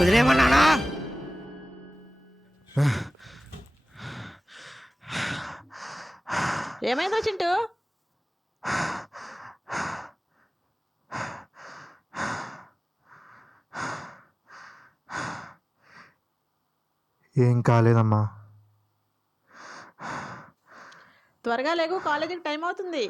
వదిలేమన్నానా? ఏమైందో చింటూ? ఏం కాలేదమ్మా. త్వరగా లేకు, కాలేజీకి టైం అవుతుంది.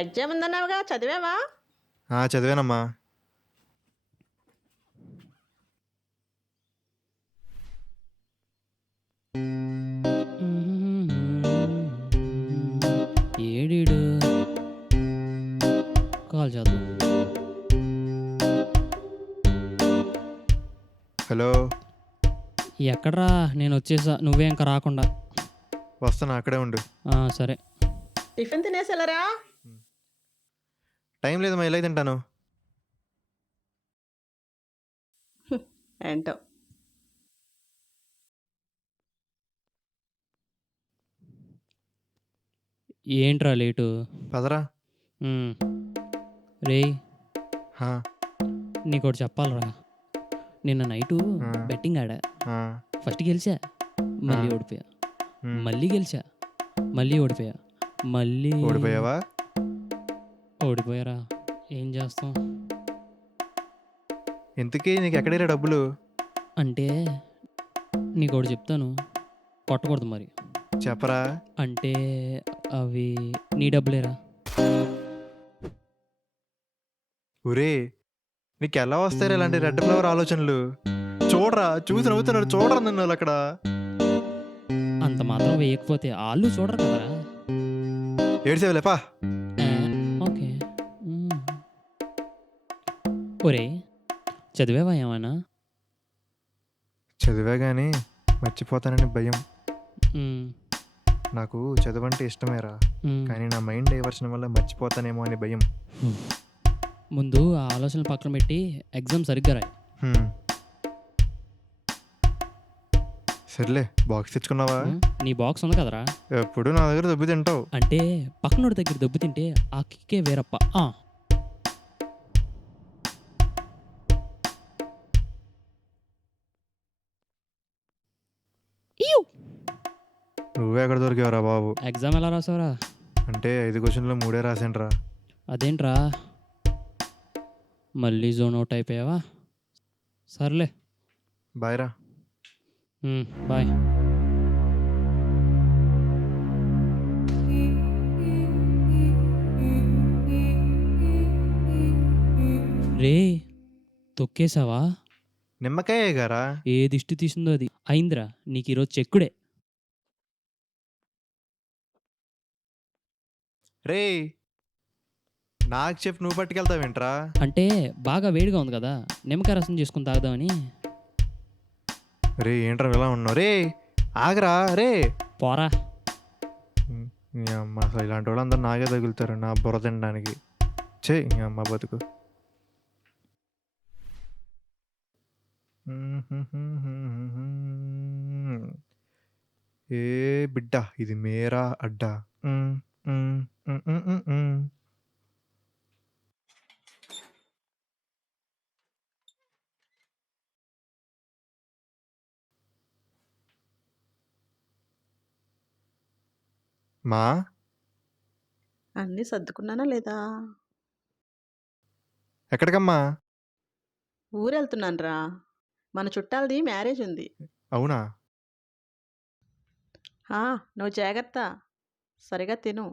ఎగ్జామ్ ఉందన్నావుగా, చదివావా? చదివానమ్మా. ఏడీడు కాల్ చేద్దాం. హలో, ఎక్కడ్రా? నేను వచ్చేసా, నువ్వే ఇంకా రాకుండా. వస్తాను, అక్కడే ఉండు. సరే. టిఫిన్ తినేసేలరా. టైం లేదమ్మా, ఇలా తింటాను. ఏంటో. ఏంట్రా లేటు? పదరా. రే, హా, నీకోటి చెప్పాలరా. నిన్న నైటు బెట్టింగ్ ఆడా. ఫస్ట్ గెలిచా, మళ్ళీ ఓడిపోయా. మళ్ళీ గెలిచా, మళ్ళీ ఓడిపోయా. మళ్ళీ ఓడిపోయావా? ఓడిపోయారా. ఏం చేస్తాం? ఇంతకీ నీకు ఎక్కడేరా డబ్బులు? అంటే నీకోటి చెప్తాను, కొట్టకూడదు మరి. చెప్పరా. అంటే అవి నీ డబ్బులేరా. ఒరే, నీకు ఎలా వస్తాయి ఇలాంటి రెడ్ ఫ్లవర్ ఆలోచనలు? చూడరా, చూసి నవ్వుతున్నారు, చూడరా నన్ను వాళ్ళు అక్కడ. అంత మాత్రం వేయకపోతే వాళ్ళు చూడరు కదరా. ఏడ్సేవులేపా. ఓకే. ఒరే, చదివావా ఏమైనా? చదివా కానీ మర్చిపోతానని భయం. నాకు చదువంటే ఇష్టమేరా, కానీ నా మైండ్ డైవర్షన్ వల్ల మర్చిపోతానేమో అని భయం. ముందు ఆ ఆలోచనలు పక్కన పెట్టి ఎగ్జామ్ సరిగ్గా రాయి. సర్లే, బాక్స్ తెచ్చుకున్నావా? నీ బాక్స్ ఉంది కదరా. ఎప్పుడు నా దగ్గర దెబ్బ తింటావు. అంటే పక్కనోడి దగ్గర దెబ్బ తింటే ఆ కిక్కే వేరప్ప. నువ్వే ఎక్కడ దొరికేవరా బాబు? ఎగ్జామ్ ఎలా రాసావురా? అంటే 5 క్వశ్చన్లో 3 రాసానురా. అదేంట్రా, మళ్ళీ జోన్ అవుట్ అయిపోయావా? సర్లే, బాయ్ రా. బాయ్. రే, తొక్కేసావా? నిమ్మకాయ గారా? ఏ దిష్టి తీసిందో అది అయిందిరా. నీకు ఈరోజు చెక్కుడే. రే, నాకు చెప్పి నువ్వు పట్టుకెళ్తావేంట్రా? అంటే బాగా వేడిగా ఉంది కదా, నిమ్మకాయ రసం చేసుకుని తాగుదామని. రే, ఏంట్రా ఇలా ఉన్నావు? రే ఆగరా. రే పోరా. అమ్మ, అసలు ఇలాంటి వాళ్ళు అందరూ నాగే తగులుతారు నా బుర్ర తినడానికి. చే అమ్మ బతుకు. ఏ బిడ్డ, ఇది మేరా అడ్డా. మా అన్నీ సర్దుకున్నానా లేదా? ఎక్కడికమ్మా? ఊరెళ్తున్నాను రా, మన చుట్టాలది మ్యారేజ్ ఉంది. అవునా? నువ్వు జాగ్రత్త, సరిగా తిను.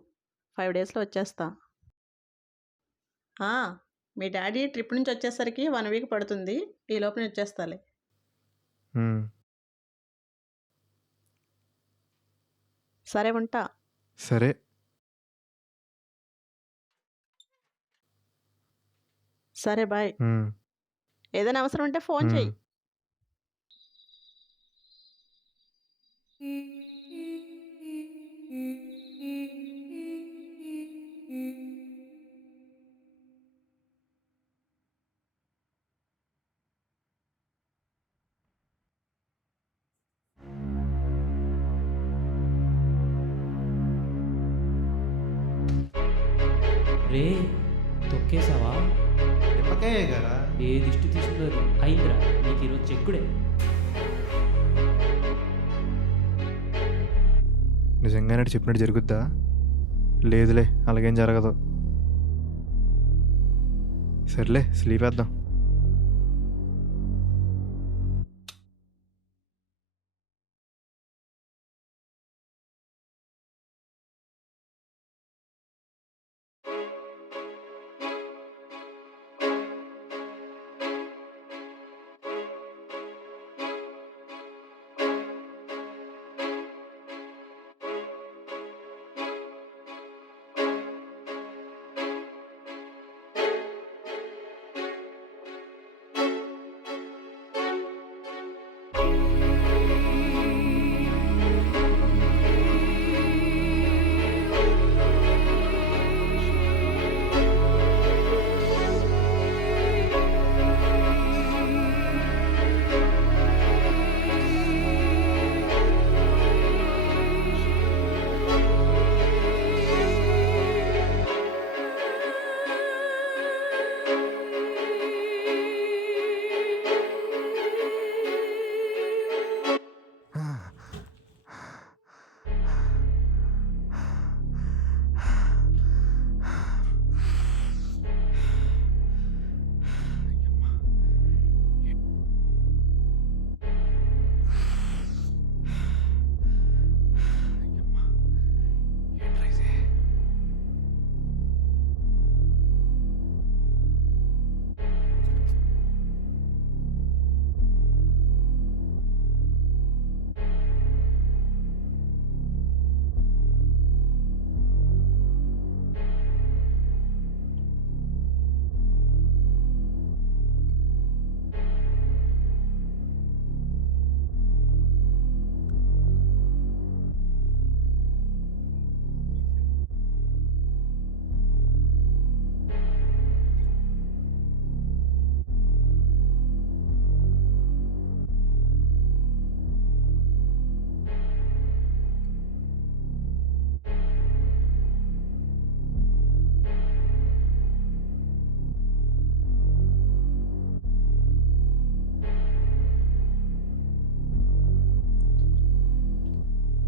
5 డేస్లో వచ్చేస్తా. మీ డాడీ ట్రిప్ నుంచి వచ్చేసరికి 1 వీక్ పడుతుంది. ఈ లోపల వచ్చేస్తాలే. సరే, ఉంటా. సరే. సరే బాయ్. హ్మ్. ఏదైనా అవసరం ఉంటే ఫోన్ హ్మ్. చెయ్యి. రే తొక్కేసావా? నిమ్మకాయే కదా! ఏ దిష్టి తీసిందో అది. అయిందిరా, నీకు ఈరోజు చెక్కుడే. నిజంగానే ఆడు చెప్పినట్టు జరుగుద్దా? లేదులే, అలాగేం జరగదు. సర్లే స్లీపేద్దాం.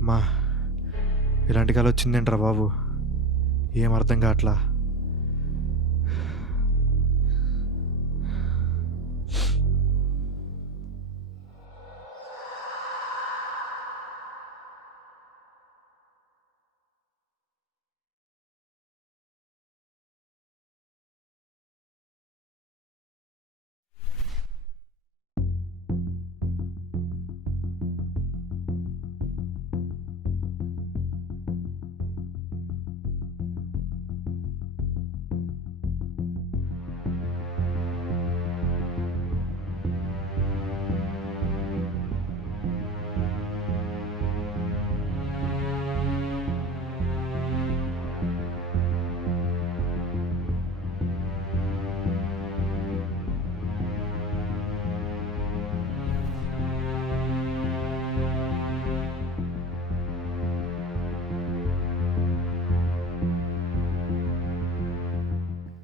మా ఇలాంటి కల వచ్చిందేంట్రా బాబు? ఏం అర్థం కావట్లా.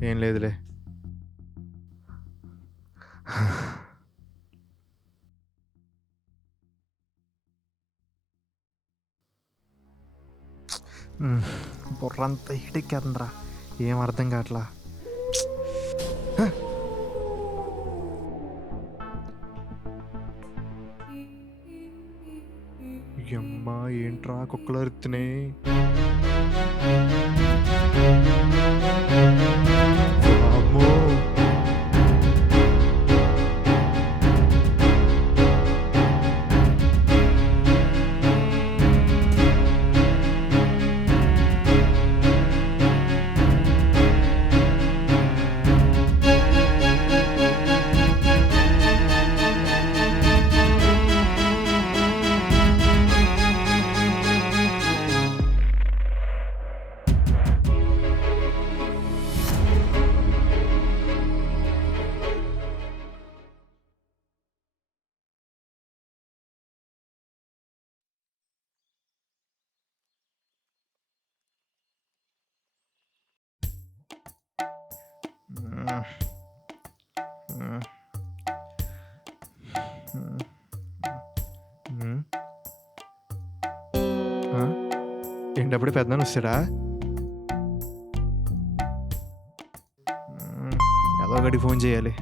ఏం లేదులే. బుర్రంతా హీటెక్కేస్తుందిరా. ఏం అర్థం కావట్లా. అమ్మా ఏంట్రా కుక్కలు అరుతున్నాయి. అమ్మో ఏంటప్పుడు పెద్దనాన్న వస్తాడా? ఏదో ఒకటి ఫోన్ చేయాలి.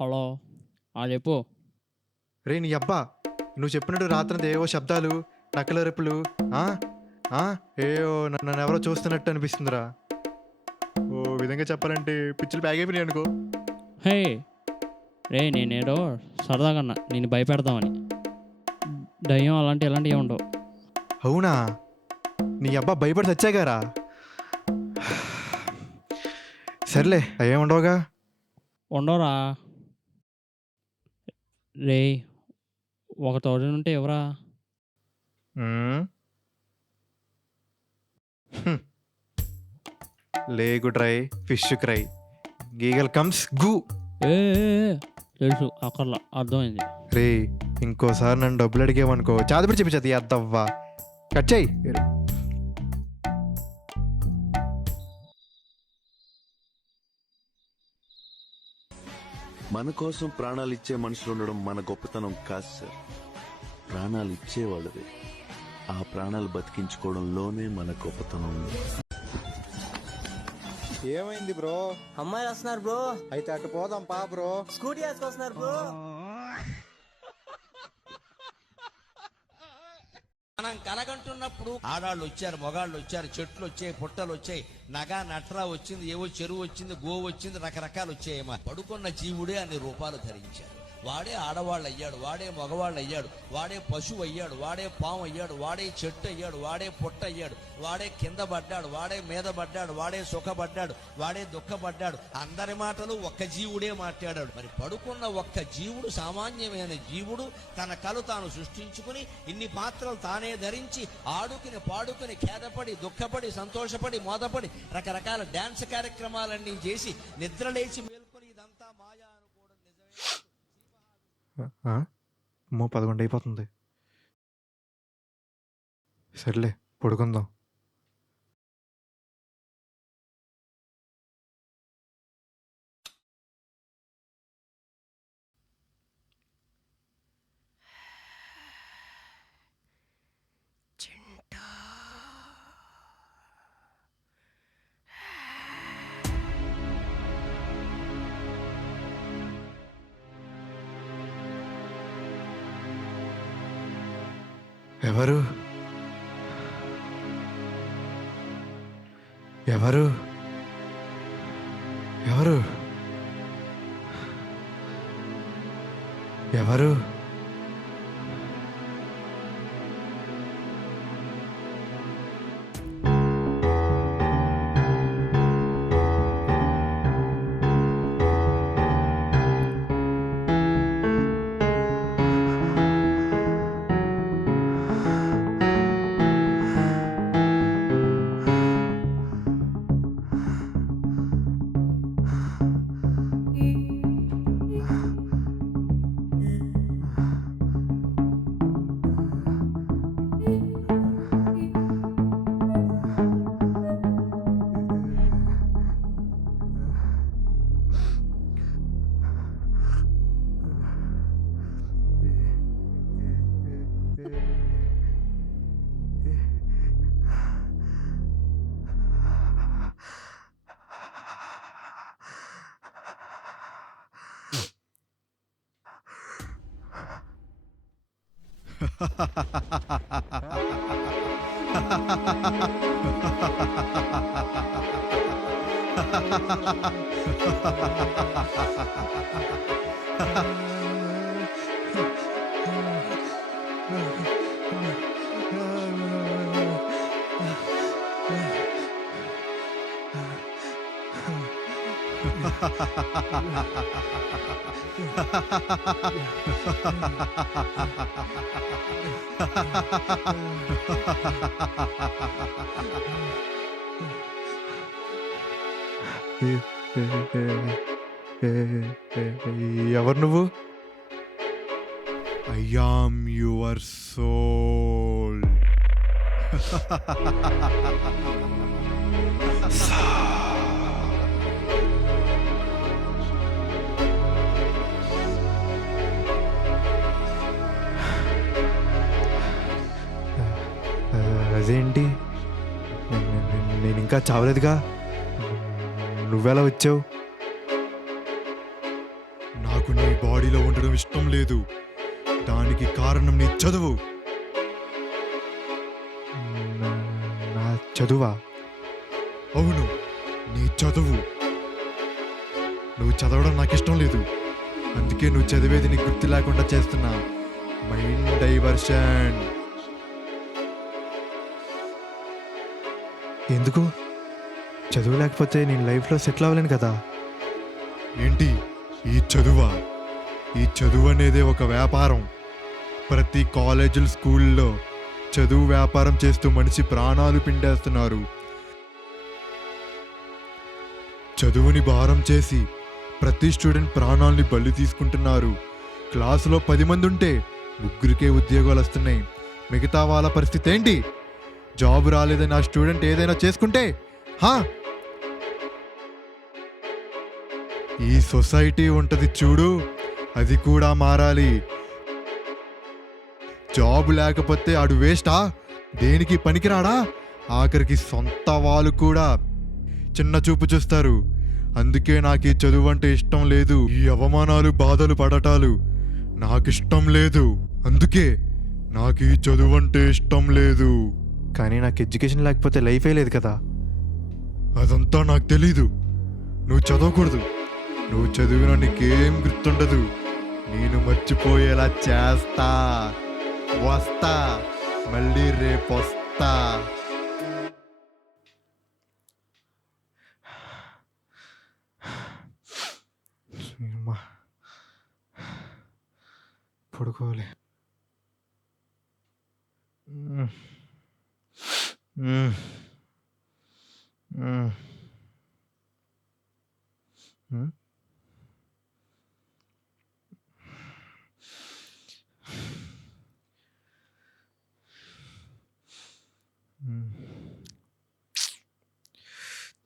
హలో, చెప్పు. రే నీ అబ్బా, నువ్వు చెప్పినట్టు రాత్రి ఏవో శబ్దాలు, నక్కల రెప్పులు, ఏవో నన్ను ఎవరో చూస్తున్నట్టు అనిపిస్తుందిరా. ఓ విధంగా చెప్పాలంటే పిచ్చులు బ్యాగ్ అయిపోయినాయి అనుకో. హే రే, నేనేదో సరదాగా అన్నా నేను భయపెడదామని. దయ్యం అలాంటివి ఉండవు. అవునా? నీ అబ్బా భయపడి తెచ్చాగారా? సర్లే, అయ్యే ఉండవుగా. ఉండవురా. రే, 1000 ఉంటే ఎవరా? లేగు డ్రై ఫిష్ క్రై గీగల్ కమ్స్ గు. తెలుసు, అక్కర్లా, అర్థమైంది. రే ఇంకోసారి నన్ను డబ్బులు అడిగేవనుకో చాదపడి చెప్పించది అద్దవ్వా. కట్ చేయి. మన కోసం ప్రాణాలు ఇచ్చే మనుషులు ఉండడం మన గొప్పతనం కాదు సార్, ప్రాణాలు ఇచ్చేవాళ్ళదే. ఆ ప్రాణాలు బతికించుకోవడంలోనే మన గొప్పతనం ఉంది. ఏమైంది బ్రో? అమ్మాయిలు వస్తున్నారు బ్రో. అయితే అటు పోదాం పా బ్రో. Scooty వేసుకొస్తున్నారు bro. మనం కలగంటున్నప్పుడు ఆడాళ్ళు వచ్చారు, మొగాళ్ళు వచ్చారు, చెట్లు వచ్చాయి, పుట్టలు వచ్చాయి, నగా నట్రా వచ్చింది, ఏవో చెరువు వచ్చింది, గోవు వచ్చింది, రకరకాలు వచ్చాయేమో. పడుకున్న జీవుడే అన్ని రూపాలు ధరించాడు. వాడే ఆడవాళ్ళు అయ్యాడు, వాడే మగవాళ్ళు అయ్యాడు, వాడే పశువు అయ్యాడు, వాడే పాము అయ్యాడు, వాడే చెట్టు అయ్యాడు, వాడే పుట్ట అయ్యాడు, వాడే కింద పడ్డాడు, వాడే మీద పడ్డాడు, వాడే సుఖపడ్డాడు, వాడే దుఃఖపడ్డాడు. అందరి మాటలు ఒక్క జీవుడే మాట్లాడాడు. మరి పడుకున్న ఒక్క జీవుడు, సామాన్యమైన జీవుడు, తన కలు తాను సృష్టించుకుని ఇన్ని పాత్రలు తానే ధరించి ఆడుకుని పాడుకుని ఖేదపడి దుఃఖపడి సంతోషపడి మోదపడి రకరకాల డాన్స్ కార్యక్రమాలన్నీ చేసి నిద్రలేచి మేల్కొని ఇదంతా మాయా అనుకోవడం నిజమే. అమ్మో 11 అయిపోతుంది. సర్లే పడుకుందాం. ఎవరు ఎవరు ఎవరు ఎవరు? ఎవరు నువ్వు? I am your soul. అదేంటి నేను ఇంకా చావలేదుగా. నువ్వెలా వచ్చావు? నాకు నీ బాడీలో ఉండడం ఇష్టం లేదు. దానికి కారణం నీ చదువు. నా చదువా? అవును, నీ చదువు. నువ్వు చదవడం నాకు ఇష్టం లేదు. అందుకే నువ్వు చదివేది నీకు గుర్తు లేకుండా చేస్తున్నా. Mind diversion. ఎందుకు? చదువు లేకపోతే నేను లైఫ్లో సెటిల్ అవ్వలేను కదా. ఏంటి ఈ చదువా? ఈ చదువు అనేది ఒక వ్యాపారం. ప్రతి కాలేజీలు, స్కూల్లో చదువు వ్యాపారం చేస్తూ మనిషి ప్రాణాలు పిండేస్తున్నారు. చదువుని భారం చేసి ప్రతి స్టూడెంట్ ప్రాణాలని బలి తీసుకుంటున్నారు. క్లాసులో 10 మంది ఉంటే 3కే ఉద్యోగాలు వస్తున్నాయి. మిగతా వాళ్ళ పరిస్థితి ఏంటి? జాబ్ రాలేదని ఆ స్టూడెంట్ ఏదైనా చేసుకుంటే ఈ సొసైటీ ఉంటది చూడు, అది కూడా మారాలి. జాబ్ లేకపోతే ఆడు వేస్టా? దేనికి పనికిరాడా? ఆఖరికి సొంత వాళ్ళు కూడా చిన్న చూపు చూస్తారు. అందుకే నాకు ఈ చదువు అంటే ఇష్టం లేదు. ఈ అవమానాలు, బాధలు పడటాలు నాకిష్టం లేదు. అందుకే నాకు ఈ చదువు అంటే ఇష్టం లేదు. కానీ నాకు ఎడ్యుకేషన్ లేకపోతే లైఫే లేదు కదా. అదంతా నాకు తెలీదు. నువ్వు చదవకూడదు. నువ్వు చదివినా నీకేం గుర్తుండదు. నేను మర్చిపోయేలా చేస్తా. వస్తా, మళ్ళీ రేపొస్తా. పడుకోవాలి.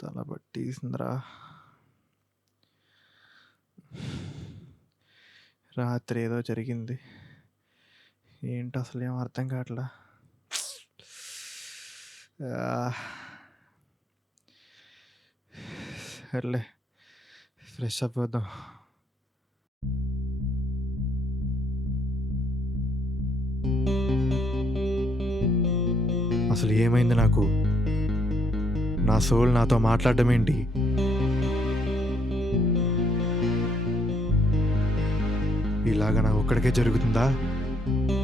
తల పట్టేసిందిరా. రాత్రి ఏదో జరిగింది. ఏంటి అసలు ఏం అర్థం కావట్లా. సర్లే, ఫ్రెష్ అప్ అవుదాం. అసలు ఏమైంది నాకు? నా సోల్ నాతో మాట్లాడడం ఏంటి? ఇలాగ నాకు ఒక్కడికే జరుగుతుందా,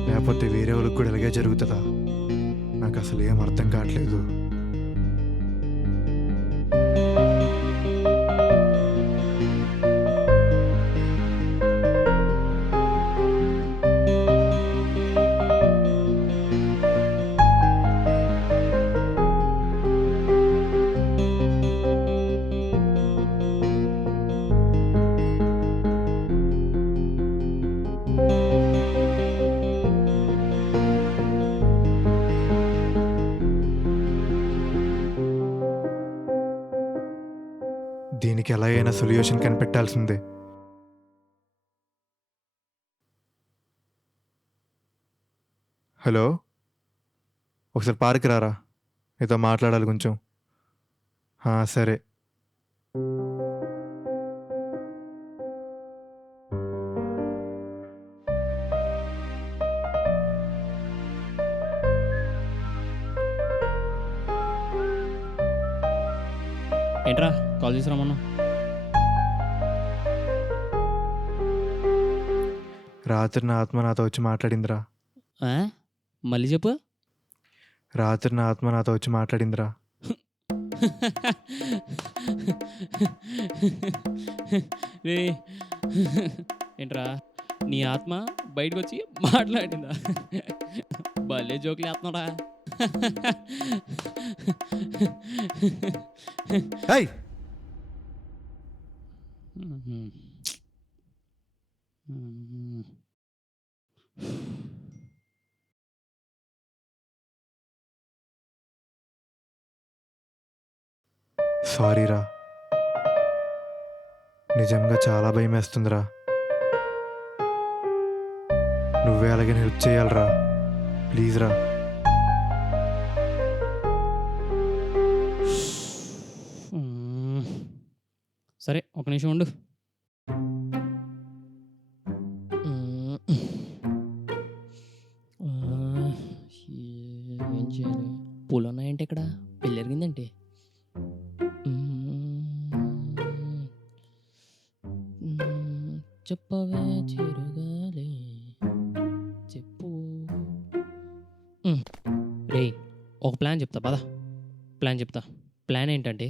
లేకపోతే వేరే వాళ్ళకి కూడా ఇలాగే జరుగుతుందా? నాకు అసలు ఏం అర్థం కావట్లేదు. దీనికి ఎలా అయినా సొల్యూషన్ కనిపెట్టాల్సిందే. హలో, ఒకసారి పార్క్ రారా, ఏదో మాట్లాడాలి కొంచెం. సరే. ఏంట్రా కాల్ చేసి రమ్మన్నా? రాత్రి నా ఆత్మ నాతో వచ్చి మాట్లాడిందిరా. మళ్ళీ చెప్పు. రాత్రి నా ఆత్మ నాతో వచ్చి మాట్లాడిందిరా. రే, ఏంట్రా నీ ఆత్మ బయటకు వచ్చి మాట్లాడిందా? భలే జోకులు వేస్తున్నారా? ఏయ్, సారీ రా, నిజంగా చాలా భయం వేస్తుందిరా. నువ్వే అలాగే హెల్ప్ చేయాలరా, ప్లీజ్ రా. సరే ఒక నిమిషం ఉండు. ఏం చేయాలి? పూలు ఉన్నాయంటే ఇక్కడ పెళ్ళి జరిగిందంటే చెప్పవే చిరుగాలి చెప్పు. రే ఒక ప్లాన్ చెప్తా పదా. ప్లాన్ ఏంటంటే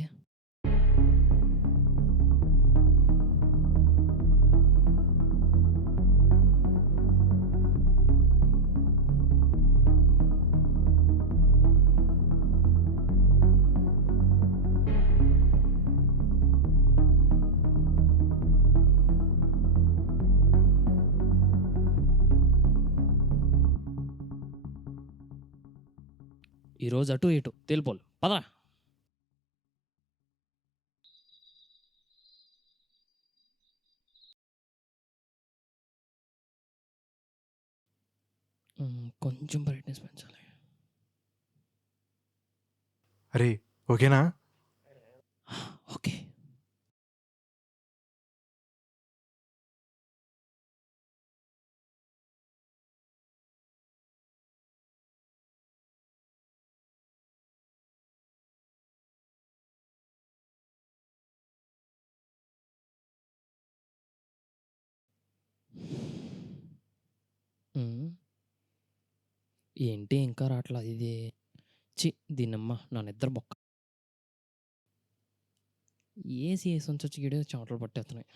ఈరోజు అటు ఇటు తేలిపోలు పదా. కొంచెం బ్రైట్నెస్ పెంచాలి. అరే ఓకేనా? ఓకే. ఏంటి ఇంకా రావట్లా ఇది? దీన్నమ్మ నా నిద్ర బొక్క. ఏసి ఉంచొచ్చు గిడే చెమటలు పట్టేస్తున్నాయి.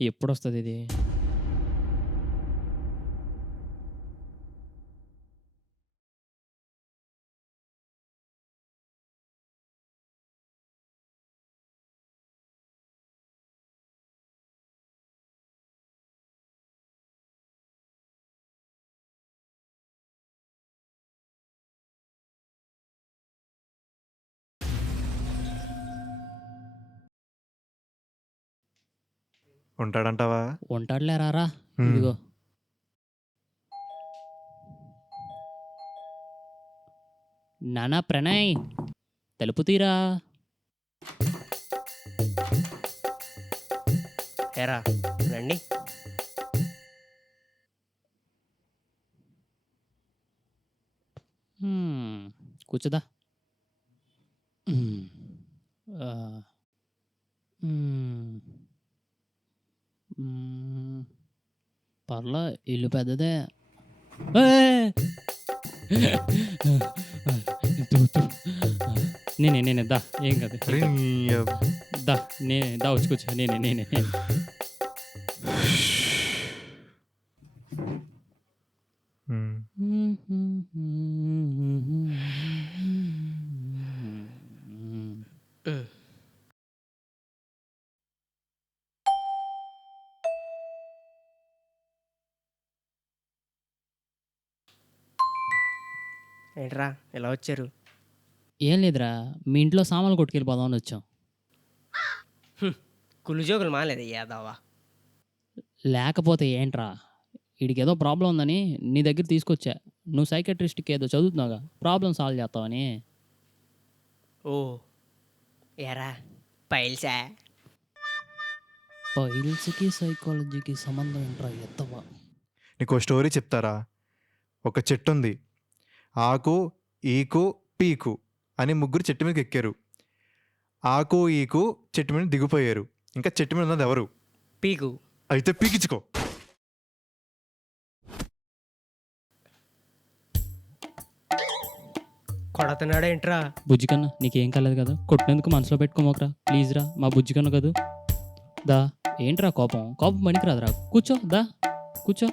ఎప్పుడు వస్తుంది ఇది? ఉంటాడంటావా? ఉంటాడులే రారా. హ్మ్. ఇదిగో నానా ప్రణయ్ తలుపు తీరా. ఏరా రండి. కూర్చోదా. ఆ, పర్లా ఇల్లు పెద్దదే. నేనే దా ఏం కదా అరే నీ దా నేనే దా వచ్చి కూర్చో నేనే. ఏంట్రా ఇలా వచ్చారు? ఏం లేదురా, మీ ఇంట్లో సామాన్లు కొట్టుకెళ్ళిపోదామని వచ్చాం. కులుజోకులు మాలేదు యాదవా. లేకపోతే ఏంట్రా, వీడికి ఏదో ప్రాబ్లం ఉందని నీ దగ్గర తీసుకొచ్చా. నువ్వు సైకాట్రిస్ట్కి ఏదో చదువుతున్నావుగా, ప్రాబ్లం సాల్వ్ చేస్తావని. ఓ ఎరా పైల్సా? పైల్స్కి సైకాలజీకి సంబంధం ఏంట్రా ఎత్తవా? నీకు స్టోరీ చెప్తారా? ఒక చెట్టు ఉంది, ఆకు ఈకు పీకు అని ముగ్గురు చెట్టు మీదకి ఎక్కారు. ఆకు ఈకు చెట్టు మీద దిగిపోయారు. ఇంకా చెట్టు మీద ఉన్నది ఎవరు? పీకు. అయితే పీకించుకో. కొడుతున్నాడేంట్రా? బుజ్జి కన్నా నీకేం కలదు కదా, కొట్టినందుకు మనసులో పెట్టుకోమోకరా ప్లీజ్ రా. మా బుజ్జి కన్నా కదూ. దా ఏంట్రా కోపం పనికి రాదురా. కూర్చో దా కూర్చో.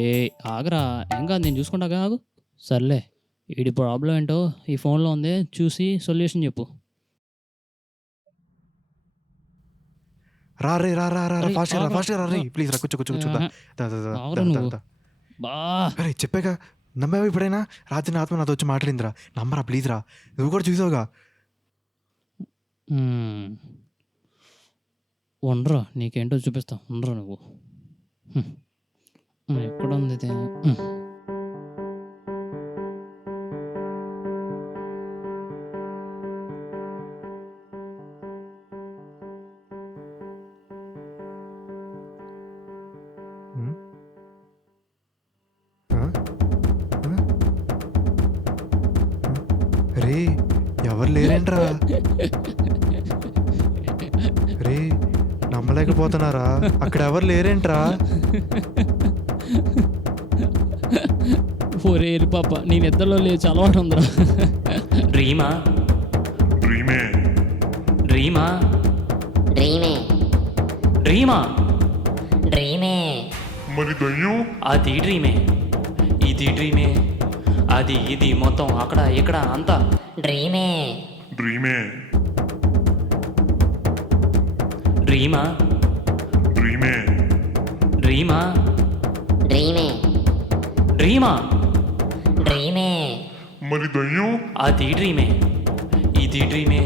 ఏ ఆగరా, ఏం కాదు నేను చూసుకుంటాగా, ఆగు. సర్లే వీడి ప్రాబ్లం ఏంటో ఈ ఫోన్లో ఉంది, చూసి సొల్యూషన్ చెప్పు. రా రే, రా రా రా అరే, ఫాస్ట్ రా, ఆగురా. ఫాస్ట్ రా రే, ప్లీజ్ రా, కూర్చో కూర్చో కూర్చో. దా, దా, దా, దా, ఆగురా దా, నువ్వు. దా. బా అరే చెప్పాక నమ్మావు ఇప్పుడైనా? రాత్రి నా ఆత్మ నాతో వచ్చి మాట్లాడిందిరా, నమ్మరా ప్లీజ్ రా, నువ్వు కూడా చూసావుగా. ఉండరా, నీకేంటో చూపిస్తా, ఉండరా నువ్వు. ఎక్కడ ఉంది ఇది? హ్మ్? ఆ? ఆ? రే ఎవరు లేరేంట్రా? రే నమ్మలేకపోతున్నారా, అక్కడ ఎవరు లేరేంట్రా? ఒరే ఎరి పాప, నీ నిద్రలో లేచి అలవాటు ఉందిరా. డ్రీమా డ్రీమా డ్రీమే డ్రీమా డ్రీమే అది డ్రీమే, ఇది డ్రీమే, అది ఇది మొత్తం అక్కడ ఇక్కడ అంతా డ్రీమే డ్రీమా డ్రీమే డ్రీమా డ్రీమే డ్రీమా డ్రీమే అది డ్రీమే, ఇది డ్రీమే,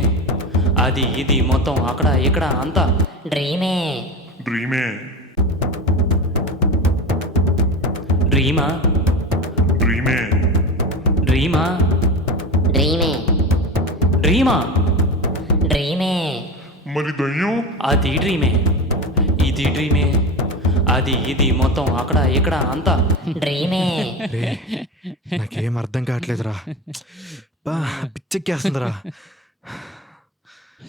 అది ఇది మొత్తం అక్కడ ఇక్కడ అంతా డ్రీమే డ్రీమా డ్రీమే డ్రీమా డ్రీమే డ్రీమా అది డ్రీమే, ఇది డ్రీమే, అది ఇది మొత్తం అక్కడ ఇక్కడ అంతా డ్రీమే రే నాకేం అర్థం కావట్లేదురా, బా పిచ్చెక్కేస్తుందిరా.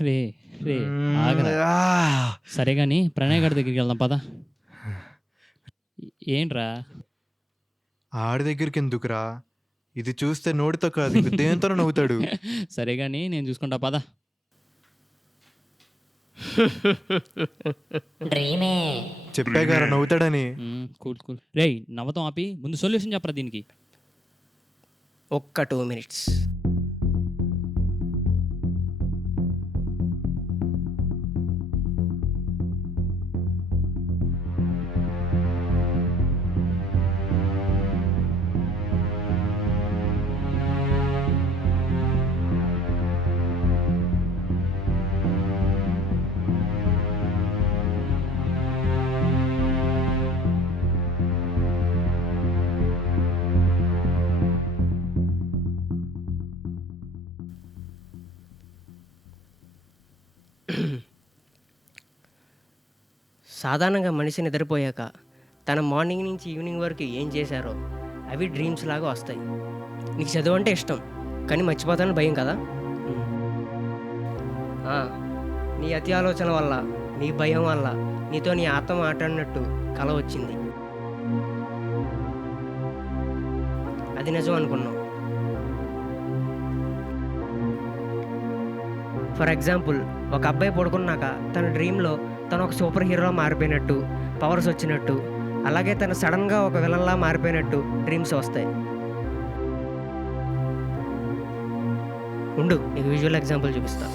రే రే ఆగరా. ఆ! సరే కానీ ప్రణయ్ గారి దగ్గరికి వెళ్దాం పద. ఏంట్రా? ఆడి దగ్గరికి ఎందుకురా, ఇది చూస్తే నోటితో కాదు ఇంక దేంతో నవ్వుతాడు. సరే కానీ నేను చూసుకుంటా పద. డ్రీమే చెప్పాగారా నవ్వుతాడని. Cool cool. రేయ్ నవ్వతం ఆపి ముందు సొల్యూషన్ చెప్పరా దీనికి. ఒక్క 2 minutes. సాధారణంగా మనిషి నిద్రపోయాక తన మార్నింగ్ నుంచి ఈవినింగ్ వరకు ఏం చేశారో అవి డ్రీమ్స్ లాగా వస్తాయి. నీకు చదువు అంటే ఇష్టం కానీ మర్చిపోతానని భయం కదా. నీ అతి ఆలోచన వల్ల, నీ భయం వల్ల నీతో నీ ఆత్మ మాట్లాడినట్టు కల వచ్చింది. అది నిజం అనుకున్నావు. ఫర్ ఎగ్జాంపుల్, ఒక అబ్బాయి పడుకున్నాక తన డ్రీమ్లో తను ఒక సూపర్ హీరోలా మారిపోయినట్టు, పవర్స్ వచ్చినట్టు, అలాగే తను సడన్గా ఒక విలన్లా మారిపోయినట్టు డ్రీమ్స్ వస్తాయి. ఉండు, నీకు విజువల్ ఎగ్జాంపుల్ చూపిస్తా.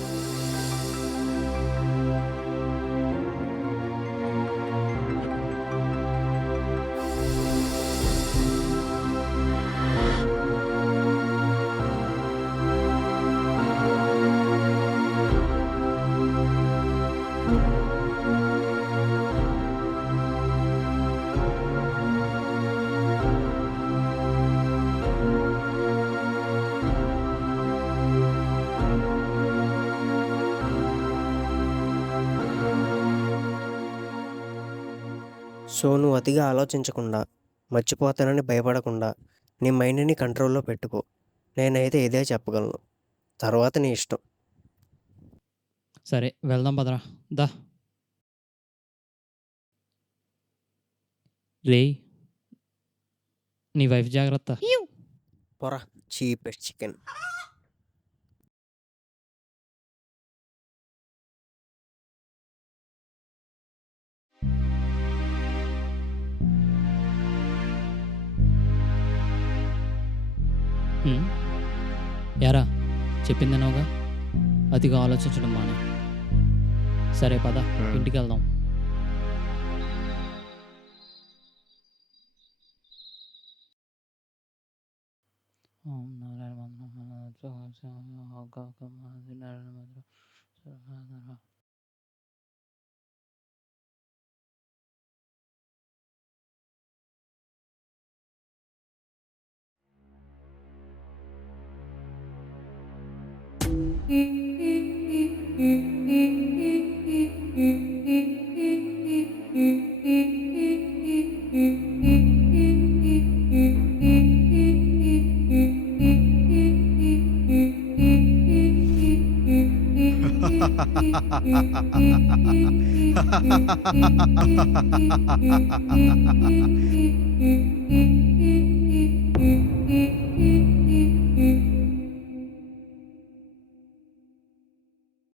సో నువ్వు అతిగా ఆలోచించకుండా, మర్చిపోతానని భయపడకుండా నీ మైండ్ని కంట్రోల్లో పెట్టుకో. నేనైతే ఇదే చెప్పగలను, తర్వాత నీ ఇష్టం. సరే వెళ్దాం పదరా దా. రేయ్ నీ వైఫ్ జాగ్రత్త. Pora cheapest chicken. హ్మ్. యారా చెప్పిందనవుగా అతిగా ఆలోచించడం మానే. సరే పద ఇంటికి వెళ్దాం.